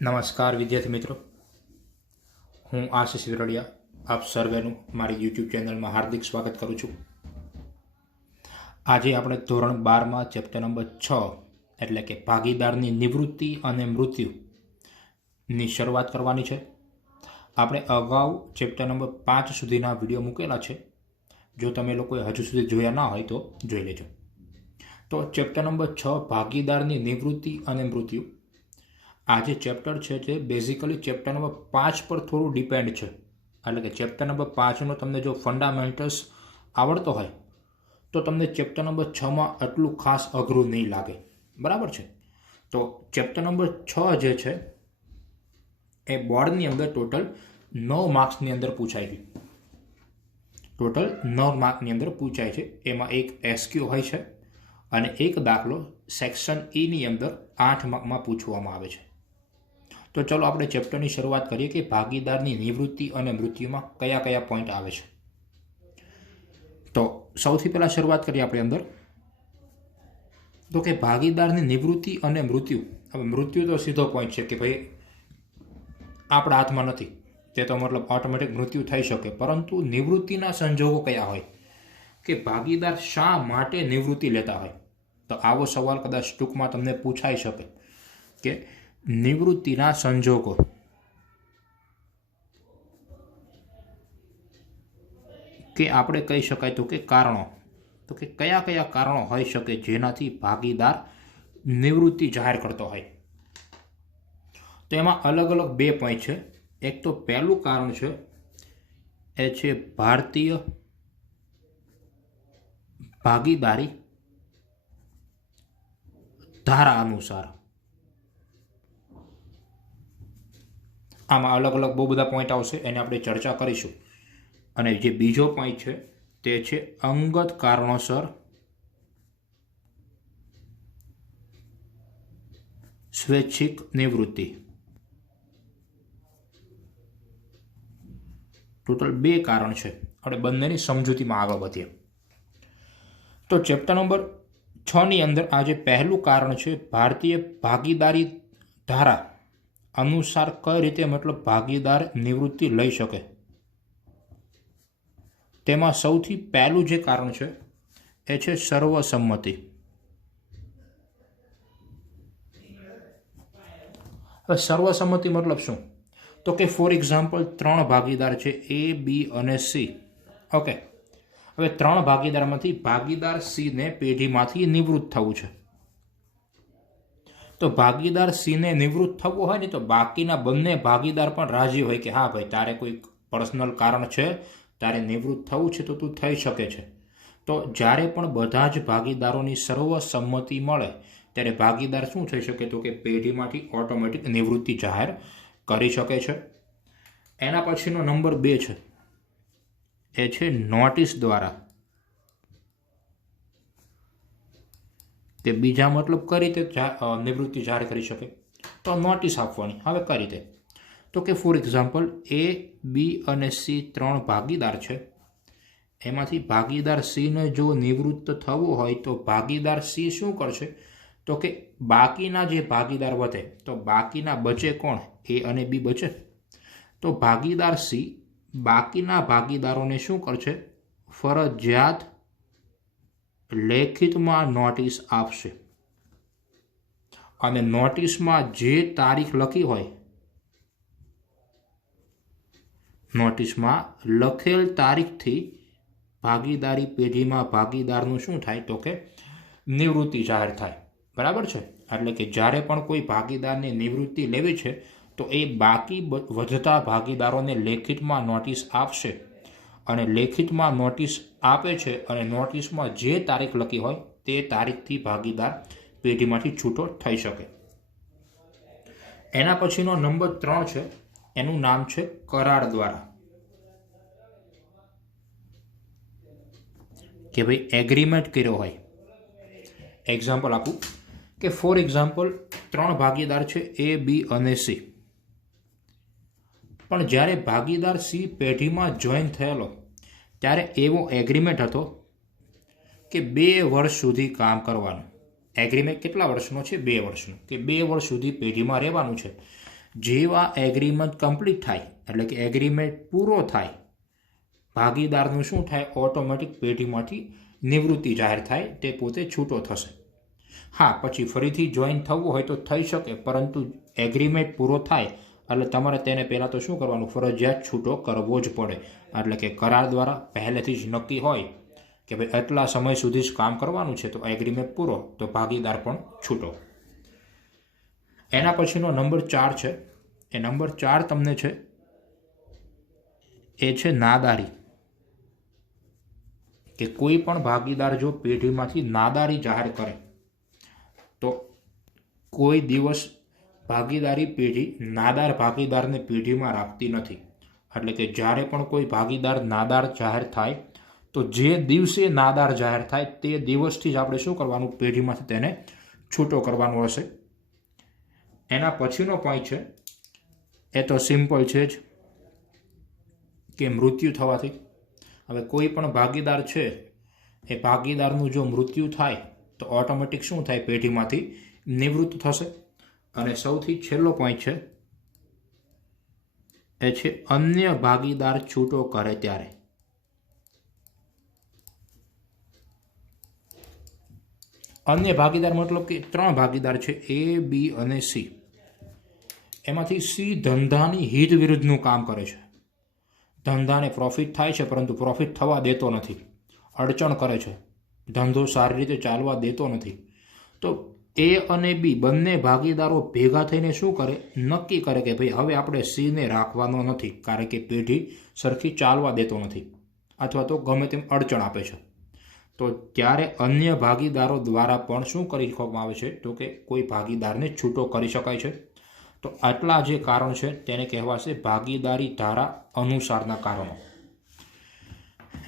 નમસ્કાર વિદ્યાર્થી મિત્રો, હું આશિષ વિરડિયા આપ સર્વેનું મારી યુટ્યુબ ચેનલમાં હાર્દિક સ્વાગત કરું છું। આજે આપણે ધોરણ 12માં ચેપ્ટર નંબર 6 એટલે કે ભાગીદારની નિવૃત્તિ અને મૃત્યુની શરૂઆત કરવાની છે। આપણે અગાઉ ચેપ્ટર નંબર 5 સુધીના વિડીયો મૂકેલા છે, જો તમે લોકોએ હજુ સુધી જોયા ના હોય તો જોઈ લેજો। તો ચેપ્ટર નંબર 6 ભાગીદારની નિવૃત્તિ અને મૃત્યુ, આ જે ચેપ્ટર છે તે બેઝિકલી ચેપ્ટર નંબર 5 પર થોડું ડિપેન્ડ છે। એટલે કે ચેપ્ટર નંબર 5નો તમને જો ફંડામેન્ટલ્સ આવડતો હોય તો તમને ચેપ્ટર નંબર 6માં આટલું ખાસ અઘરું નહીં લાગે, બરાબર છે। તો ચેપ્ટર નંબર 6 જે છે એ બોર્ડની અંદર ટોટલ 9 માર્ક્સની અંદર પૂછાય છે। ટોટલ 9 માર્કની અંદર પૂછાય છે। એમાં એક એસક્યુ હોય છે અને એક દાખલો સેક્શન ઈની અંદર 8 માર્કમાં પૂછવામાં આવે છે। તો ચલો આપણે ચેપ્ટરની શરૂઆત કરીએ કે ભાગીદારની નિવૃત્તિ અને મૃત્યુમાં કયા કયા પોઈન્ટ આવે છે। તો સૌથી પહેલાં શરૂઆત કરીએ આપણે અંદર તો કે ભાગીદારની નિવૃત્તિ અને મૃત્યુ। હવે મૃત્યુ તો સીધો પોઈન્ટ છે કે ભાઈ આપણા હાથમાં નથી, તે તો મતલબ ઓટોમેટિક મૃત્યુ થઈ શકે, પરંતુ નિવૃત્તિના સંજોગો કયા હોય કે ભાગીદાર શા માટે નિવૃત્તિ લેતા હોય। તો આવો સવાલ કદાચ ટૂંકમાં તમને પૂછાઈ શકે કે નિવૃત્તિના સંજોગો, કે આપણે કહી શકાય તો કે કારણો, તો કે કયા કયા કારણો હોઈ શકે જેનાથી ભાગીદાર નિવૃત્તિ જાહેર કરતો હોય। તો એમાં અલગ અલગ 2 પોઈન્ટ છે। એક તો પહેલું કારણ છે એ છે ભારતીય ભાગીદારી ધારા અનુસાર। આમાં અલગ અલગ બહુ બધા પોઈન્ટ આવશે, એને આપણે ચર્ચા કરીશું। અને જે બીજો પોઈન્ટ છે તે છે અંગત કારણોસર સ્વૈચ્છિક નિવૃત્તિ। ટોટલ 2 કારણ છે। આપણે બંનેની સમજૂતીમાં આગળ વધીએ તો ચેપ્ટર નંબર 6ની અંદર આ જે પહેલું કારણ છે ભારતીય ભાગીદારી ધારા અનુસાર કઈ રીતે મતલબ ભાગીદાર નિવૃત્તિ લઈ શકે, તેમાં સૌથી પહેલું જે કારણ છે એ છે સર્વસંમતિ। હવે સર્વસંમતિ મતલબ શું? તો કે ફોર એક્ઝામ્પલ 3 ભાગીદાર છે A, B અને C। ઓકે, હવે 3 ભાગીદારમાંથી ભાગીદાર C ને પેઢીમાંથી નિવૃત્ત થવું છે। તો ભાગીદાર C ને નિવૃત્ત થવું હોય ને તો બાકીના બંને ભાગીદાર પણ રાજી હોય કે હા ભાઈ, તારે કોઈ પર્સનલ કારણ છે, તારે નિવૃત્ત થવું છે તો તું થઈ શકે છે। તો જ્યારે પણ બધા જ ભાગીદારોની સર્વસંમતિ મળે ત્યારે ભાગીદાર શું થઈ શકે તો કે પેઢીમાંથી ઓટોમેટિક નિવૃત્તિ જાહેર કરી શકે છે। એના પછીનો નંબર 2 છે એ છે નોટિસ દ્વારા, કે બીજા મતલબ કઈ રીતે નિવૃત્તિ જાહેર કરી શકે, તો નોટિસ આપવાની। હવે કઈ રીતે? તો કે ફોર એક્ઝામ્પલ A, B અને C 3 ભાગીદાર છે, એમાંથી ભાગીદાર C ને જો નિવૃત્ત થવું હોય તો ભાગીદાર C શું કરશે તો કે બાકીના જે ભાગીદાર વધે તો બાકીના બચે કોણ? A અને B બચે। તો ભાગીદાર C બાકીના ભાગીદારોને શું કરશે? ફરજિયાત લેખિતમાં નોટિસ આપશે, અને નોટિસમાં જે તારીખ લખી હોય, નોટિસમાં લખેલ તારીખથી ભાગીદારી પેઢીમાં ભાગીદારનું શું થાય તો કે નિવૃત્તિ જાહેર થાય, બરાબર છે। એટલે કે જ્યારે પણ કોઈ ભાગીદારને નિવૃત્તિ લેવી છે તો એ બાકી વધતા ભાગીદારોને લેખિતમાં નોટિસ આપશે, અને લેખિતમાં નોટિસ આપે છે અને નોટિસમાં જે તારીખ લખી હોય તે તારીખથી ભાગીદાર પેઢીમાંથી છૂટો થઈ શકે। એના પછીનો નંબર 3 છે, એનું નામ છે કરાર દ્વારા, કે ભાઈ એગ્રીમેન્ટ કર્યો હોય। એક્ઝામ્પલ આપું કે ફોર એક્ઝામ્પલ 3 ભાગીદાર છે A, B અને C, પણ જ્યારે ભાગીદાર C પેઢીમાં જોઈન થયેલો ત્યારે એવો એગ્રીમેન્ટ હતો કે 2 વર્ષ સુધી કામ કરવાનું। એગ્રીમેન્ટ કેટલા વર્ષનો છે? 2 વર્ષનો, કે 2 વર્ષ સુધી પેઢીમાં રહેવાનું છે। જેવા એગ્રીમેન્ટ કમ્પ્લીટ થાય એટલે કે એગ્રીમેન્ટ પૂરો થાય, ભાગીદારનું શું થાય, ઓટોમેટિક પેઢીમાંથી નિવૃત્તિ જાહેર થાય, તે પોતે છૂટો થશે. હા, પછી ફરીથી જોઈન થવું હોય તો થઈ શકે, પરંતુ એગ્રીમેન્ટ પૂરો થાય એટલે તમારે તેને પહેલાં તો શું કરવાનું, ફરજિયાત છૂટો કરવો જ પડે. એટલે કે કરાર દ્વારા પહેલેથી જ નક્કી હોય કે ભાઈ એટલા સમય સુધી જ કામ કરવાનું છે, તો એગ્રીમેન્ટ પૂરો તો ભાગીદાર પણ છૂટો. એના પછીનો નંબર 4 છે. એ નંબર 4 તમને છે એ છે નાદારી. કે કોઈ પણ ભાગીદાર જો પેઢીમાંથી નાદારી જાહેર કરે તો કોઈ દિવસ ભાગીદારી પેઢી નાદાર ભાગીદારને પેઢીમાં રાખતી નથી. એટલે કે જ્યારે પણ કોઈ ભાગીદાર નાદાર જાહેર થાય તો જે દિવસે નાદાર જાહેર થાય તે દિવસથી જ આપણે શું કરવાનું, પેઢીમાંથી તેને છૂટો કરવાનો હશે. એના પછીનો પોઈન્ટ છે એ તો સિમ્પલ છે જ કે મૃત્યુ થવાથી. હવે કોઈ પણ ભાગીદાર છે એ ભાગીદારનું જો મૃત્યુ થાય તો ઓટોમેટિક શું થાય, પેઢીમાંથી નિવૃત્ત થશે. અને સૌથી છેલ્લો પોઈન્ટ છે એ છે અન્ય ભાગીદાર છૂટો કરે ત્યારે. અન્ય ભાગીદાર મતલબ કે 3 ભાગીદાર છે, A, B અને C. એમાંથી C ધંધાની હિત વિરુદ્ધનું કામ કરે છે. ધંધાને પ્રોફિટ થાય છે પરંતુ પ્રોફિટ થવા દેતો નથી, અડચણ કરે છે, ધંધો સારી રીતે ચાલવા દેતો નથી. તો A અને B બંને ભાગીદારો ભેગા થઈને શું કરે, નક્કી કરે કે ભાઈ હવે આપણે Cને રાખવાનો નથી, કારણ કે પેઢી સરખી ચાલવા દેતો નથી અથવા તો ગમે તેમ અડચણ આપે છે. તો ત્યારે અન્ય ભાગીદારો દ્વારા પણ શું કરી શકવામાં આવે છે, તો કે કોઈ ભાગીદારને છૂટો કરી શકાય છે. તો આટલા જે કારણ છે તેને કહેવાશે ભાગીદારી ધારા અનુસારના કારણો.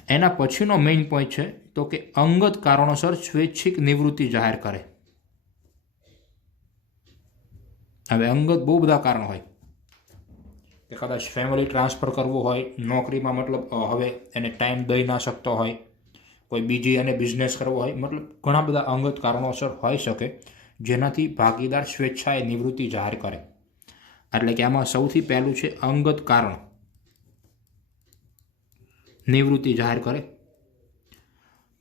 એના પછીનો મેઇન પોઈન્ટ છે તો કે અંગત કારણોસર સ્વૈચ્છિક નિવૃત્તિ જાહેર કરે. હવે અંગત બહુ બધા કારણ હોય કે કદાચ ફેમિલી ટ્રાન્સફર કરવું હોય, નોકરીમાં મતલબ હવે એને ટાઈમ દઈ ના શકતો હોય, કોઈ બીજી અને બિઝનેસ કરવો હોય, મતલબ ઘણા બધા અંગત કારણોસર હોઈ શકે જેનાથી ભાગીદાર સ્વેચ્છાએ નિવૃત્તિ જાહેર કરે. એટલે કે આમાં સૌથી પહેલું છે અંગત કારણ, નિવૃત્તિ જાહેર કરે.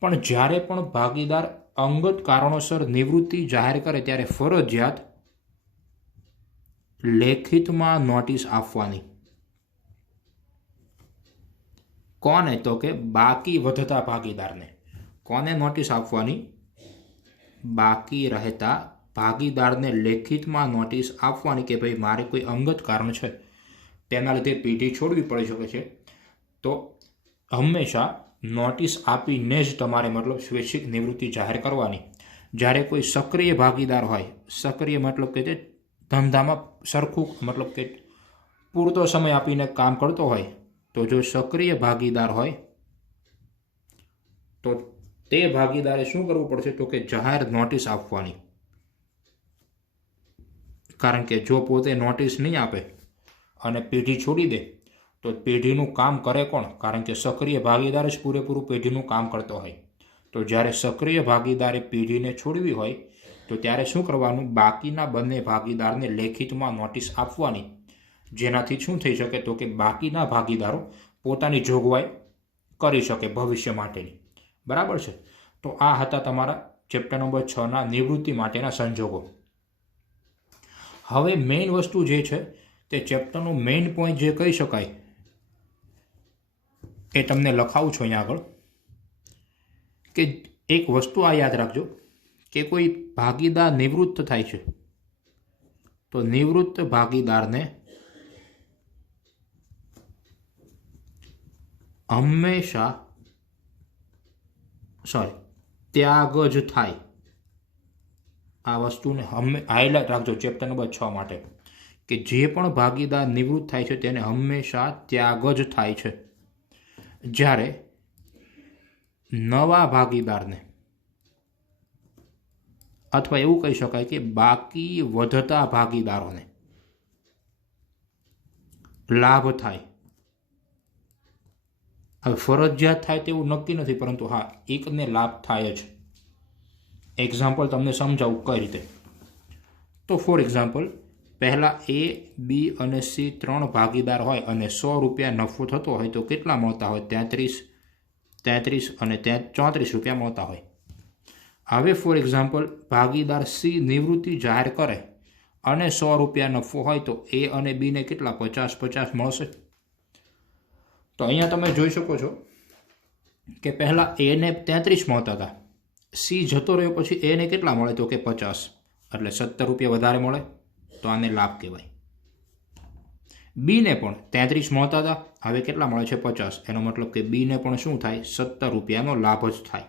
પણ જ્યારે પણ ભાગીદાર અંગત કારણોસર નિવૃત્તિ જાહેર કરે ત્યારે ફરજિયાત લેખિતમાં નોટિસ આપવાની. કોને, તો કે બાકી વધતા ભાગીદારને. કોને નોટિસ આપવાની, બાકી રહેતા ભાગીદારને લેખિતમાં નોટિસ આપવાની કે ભાઈ મારે કોઈ અંગત કારણ છે તેના લીધે પેઢી છોડવી પડી શકે છે. તો હંમેશા નોટિસ આપીને જ તમારે મતલબ સ્વૈચ્છિક નિવૃત્તિ જાહેર કરવાની. જ્યારે કોઈ સક્રિય ભાગીદાર હોય, સક્રિય મતલબ કે તે ધંધામાં સરખું મતલબ કે પૂરતો સમય આપીને કામ કરતો હોય, તો જો સક્રિય ભાગીદાર હોય તો તે ભાગીદારે શું કરવું પડશે, તો કે જાહેર નોટિસ આપવાની. કારણ કે જો પોતે નોટિસ નહીં આપે અને પેઢી છોડી દે તો પેઢીનું કામ કરે કોણ, કારણ કે સક્રિય ભાગીદાર જ પૂરેપૂરું પેઢીનું કામ કરતો હોય. તો જ્યારે સક્રિય ભાગીદારે પેઢીને છોડવી હોય તો ત્યારે શું કરવાનું, બાકીના બંને ભાગીદારને લેખિતમાં નોટિસ આપવાની. જેનાથી શું થઈ શકે, તો કે બાકીના ભાગીદારો પોતાની જોગવાઈ કરી શકે ભવિષ્ય માટેની. બરાબર છે. તો આ હતા તમારા ચેપ્ટર નંબર 6ના નિવૃત્તિ માટેના સંજોગો. હવે મેઇન વસ્તુ જે છે તે ચેપ્ટરનો મેઇન પોઈન્ટ જે કહી શકાય એ તમને લખાવું છું અહીંયા આગળ, કે એક વસ્તુ આ યાદ રાખજો કે કોઈ ભાગીદાર નિવૃત્ત થાય છે તો નિવૃત્ત ભાગીદારને હંમેશા ત્યાગ જ થાય. આ વસ્તુને હાઇલાઇટ રાખજો ચેપ્ટર નંબર 6 માટે, કે જે પણ ભાગીદાર નિવૃત્ત થાય છે તેને હંમેશા ત્યાગ જ થાય છે. જ્યારે નવા ભાગીદારને અથવા એવું કહી શકાય કે બાકી વધતા ભાગીદારોને લાભ થાય. હવે ફરજિયાત થાય તેવું નક્કી નથી, પરંતુ હા એકને લાભ થાય જ. એક્ઝામ્પલ તમને સમજાવું કઈ રીતે. તો ફોર એક્ઝામ્પલ પહેલાં એ, બી અને સી 3 ભાગીદાર હોય અને 100 રૂપિયા નફો થતો હોય તો કેટલા મળતા હોય? 33 અને 34 રૂપિયા મળતા હોય. હવે ફોર એક્ઝામ્પલ ભાગીદાર સી નિવૃત્તિ જાહેર કરે અને 100 રૂપિયા નફો હોય તો એ અને બીને કેટલા 50 મળશે. તો અહીંયા તમે જોઈ શકો છો કે પહેલાં એને 33 મળતા હતા, સી જતો રહ્યો પછી એને કેટલા મળે તો કે 50, એટલે 17 રૂપિયા વધારે મળે, તો આને લાભ કહેવાય. બીને પણ 33 મળતા હતા, હવે કેટલા મળે છે 50, એનો મતલબ કે બીને પણ શું થાય 17 રૂપિયાનો લાભ જ થાય.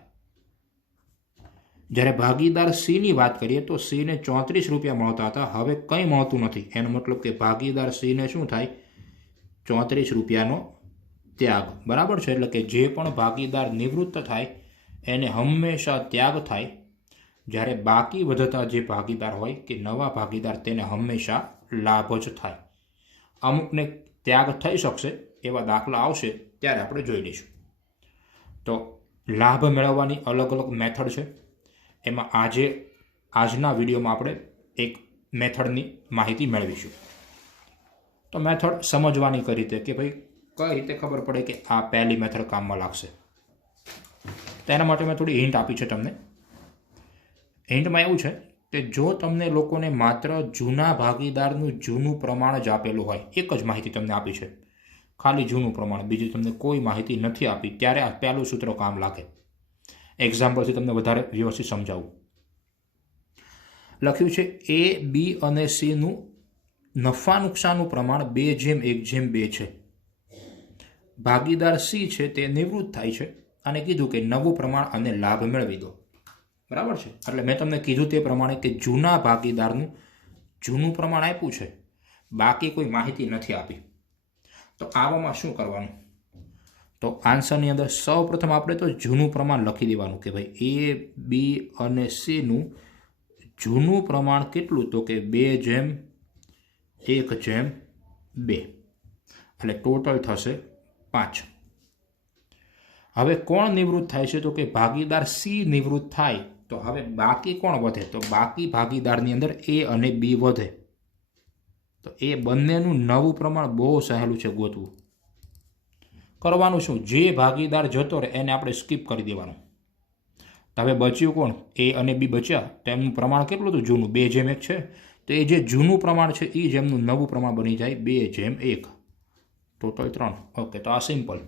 જ્યારે ભાગીદાર સીની વાત કરીએ તો સીને 34 રૂપિયા મળતા હતા, હવે કંઈ મળતું નથી, એનો મતલબ કે ભાગીદાર સીને શું થાય 34 રૂપિયાનો ત્યાગ. બરાબર છે, એટલે કે જે પણ ભાગીદાર નિવૃત્ત થાય એને હંમેશા ત્યાગ થાય, જ્યારે બાકી વધતા જે ભાગીદાર હોય કે નવા ભાગીદાર તેને હંમેશા લાભ જ થાય. અમુકને ત્યાગ થઈ શકશે, એવા દાખલા આવશે ત્યારે આપણે જોઈ લઈશું. તો લાભ મેળવવાની અલગ અલગ મેથડ છે, એમાં આજના વિડીયોમાં આપણે એક મેથડની માહિતી મેળવીશું. તો મેથડ સમજવાની કઈ રીતે કે ભાઈ કઈ રીતે ખબર પડે કે આ પહેલી મેથડ કામમાં લાગશે, તેના માટે મેં થોડી હિન્ટ આપી છે તમને. હિન્ટમાં એવું છે કે જો તમને લોકોને માત્ર જૂના ભાગીદારનું જૂનું પ્રમાણ જ આપેલું હોય, એક જ માહિતી તમને આપી છે, ખાલી જૂનું પ્રમાણ, બીજી તમને કોઈ માહિતી નથી આપી, ત્યારે આ પહેલું સૂત્ર કામ લાગે. એક્ઝામ્પલથી તમને વધારે વ્યવસ્થિત સમજાવું. લખ્યું છે એ, બી અને સીનું નફા નુકસાનનું પ્રમાણ 2:1:2 છે. ભાગીદાર સી છે તે નિવૃત્ત થાય છે અને કીધું કે નવું પ્રમાણ અને લાભ મેળવી દો. બરાબર છે, એટલે મેં તમને કીધું તે પ્રમાણે કે જૂના ભાગીદારનું જૂનું પ્રમાણ આપ્યું છે, બાકી કોઈ માહિતી નથી આપી. તો આવામાં શું કરવાનું? તો આન્સરની અંદર સૌ પ્રથમ આપણે તો જૂનું પ્રમાણ લખી દેવાનું કે ભાઈ એ, બી અને સીનું જૂનું પ્રમાણ કેટલું, તો કે 2:1:2, એટલે ટોટલ થશે 5. હવે કોણ નિવૃત્ત થાય છે તો કે ભાગીદાર સી નિવૃત્ત થાય, તો હવે બાકી કોણ વધે? તો બાકી ભાગીદારની અંદર એ અને બી વધે. તો એ બંનેનું નવું પ્રમાણ બહુ સહેલું છે ગોતવું. કરવાનું શું? જે ભાગીદાર જતો રહે એને આપણે સ્કીપ કરી દેવાનું. તો હવે બચ્યું કોણ? એ અને બી બચ્યા, તો એમનું પ્રમાણ કેટલું હતું જૂનું? 2:1 છે. તો એ જે જૂનું પ્રમાણ છે એ જ એમનું નવું પ્રમાણ બની જાય 2:1, ટોટલ 3. ઓકે, તો આ સિમ્પલ.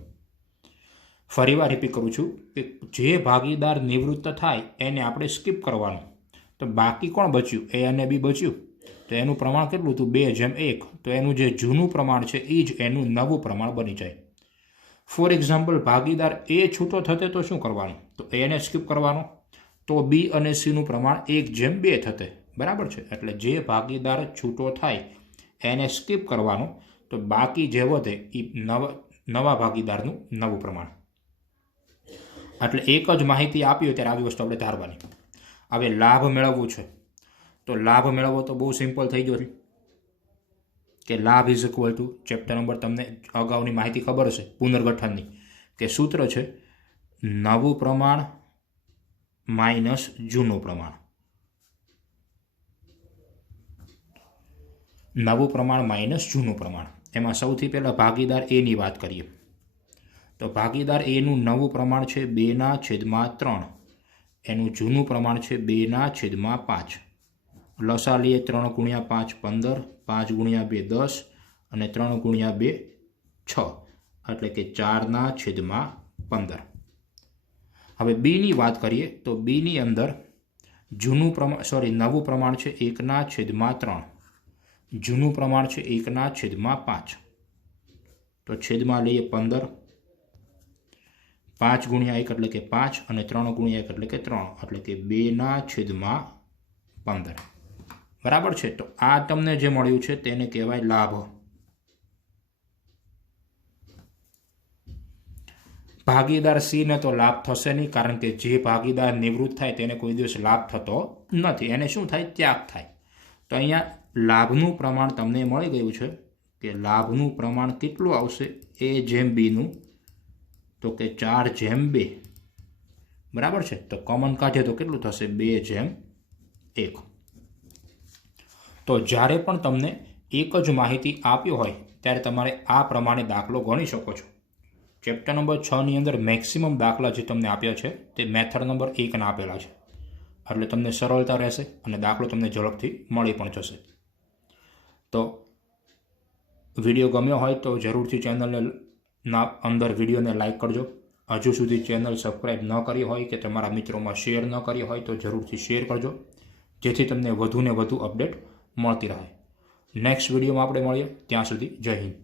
ફરીવાર રિપીટ કરું છું કે જે ભાગીદાર નિવૃત્ત થાય એને આપણે સ્કીપ કરવાનું. તો બાકી કોણ બચ્યું? એ અને બી બચ્યું, તો એનું પ્રમાણ કેટલું હતું? 2:1, તો એનું જે જૂનું પ્રમાણ છે એ જ એનું નવું પ્રમાણ બની જાય. ફોર એક્ઝામ્પલ ભાગીદાર એ છૂટો થતે તો શું કરવાનું? તો એને સ્કીપ કરવાનો, તો બી અને સીનું પ્રમાણ 1:2 થતે. બરાબર છે, એટલે જે ભાગીદાર છૂટો થાય એને સ્કીપ કરવાનો, તો બાકી જે વધે એ નવા ભાગીદારનું નવું પ્રમાણ. એટલે એક જ માહિતી આપી હોય ત્યારે આવી વસ્તુ આપણે ધારવાની. હવે લાભ મેળવવું છે, તો લાભ મેળવવો તો બહુ સિમ્પલ થઈ ગયો છે કે લાભ is equal to, chapter number તમને અગાઉની માહિતી ખબર હશે પુનર્ગઠનની, કે સૂત્ર છે નવું પ્રમાણ માઇનસ જૂનું પ્રમાણ. નવું પ્રમાણ માઇનસ જૂનું પ્રમાણ. એમાં સૌથી પહેલાં ભાગીદાર એની વાત કરીએ. તો ભાગીદાર એનું નવું પ્રમાણ છે 2/3, એનું જૂનું પ્રમાણ છે 2/5. લસા લઈએ 3 × 5 15, 5 × 2 10 અને 3 × 2 6, એટલે કે 4/15. હવે બીની વાત કરીએ તો બીની અંદર નવું પ્રમાણ છે 1/3, જૂનું પ્રમાણ છે 1/5. તો છેદમાં લઈએ 15, 5 × 1 એટલે કે 5 અને 3 × 1 એટલે કે 3, એટલે કે 2/15. બરાબર છે, તો આ તમને જે મળ્યું છે તેને કહેવાય લાભ. ભાગીદાર સી ને તો લાભ થશે નહીં, કારણ કે જે ભાગીદાર નિવૃત્ત થાય તેને કોઈ દિવસ લાભ થતો નથી, એને શું થાય? ત્યાગ થાય. તો અહીંયા લાભનું પ્રમાણ તમને મળી ગયું છે કે લાભનું પ્રમાણ કેટલું આવશે? A/Bનું, તો કે 4/2. બરાબર છે, તો કોમન કાઢીએ તો કેટલું થશે? 2/1. તો તો જ્યારે પણ તમને એક જ માહિતી આપ્યો હોય ત્યારે તમારે આ પ્રમાણે દાખલો ગણી શકો છો. ચેપ્ટર નંબર 6ની અંદર મેક્સિમમ દાખલા જે તમને આપ્યા છે તે મેથડ નંબર 1ના આપેલા છે. એટલે તમને સરળતા રહેશે અને દાખલો તમને ઝડપથી મળી પણ જશે. તો વિડીયો ગમ્યો હોય તો જરૂરથી ચેનલને અંદર વિડીયોને લાઇક કરજો. હજુ સુધી ચેનલ સબસ્ક્રાઈબ ન કરી હોય કે તમારા મિત્રોમાં શેર ન કરી હોય તો જરૂરથી શેર કરજો, જેથી તમને વધુને વધુ અપડેટ મળતી રહે. નેક્સ્ટ વિડીયોમાં આપણે મળીએ. ત્યાં સુધી જય હિન્દ.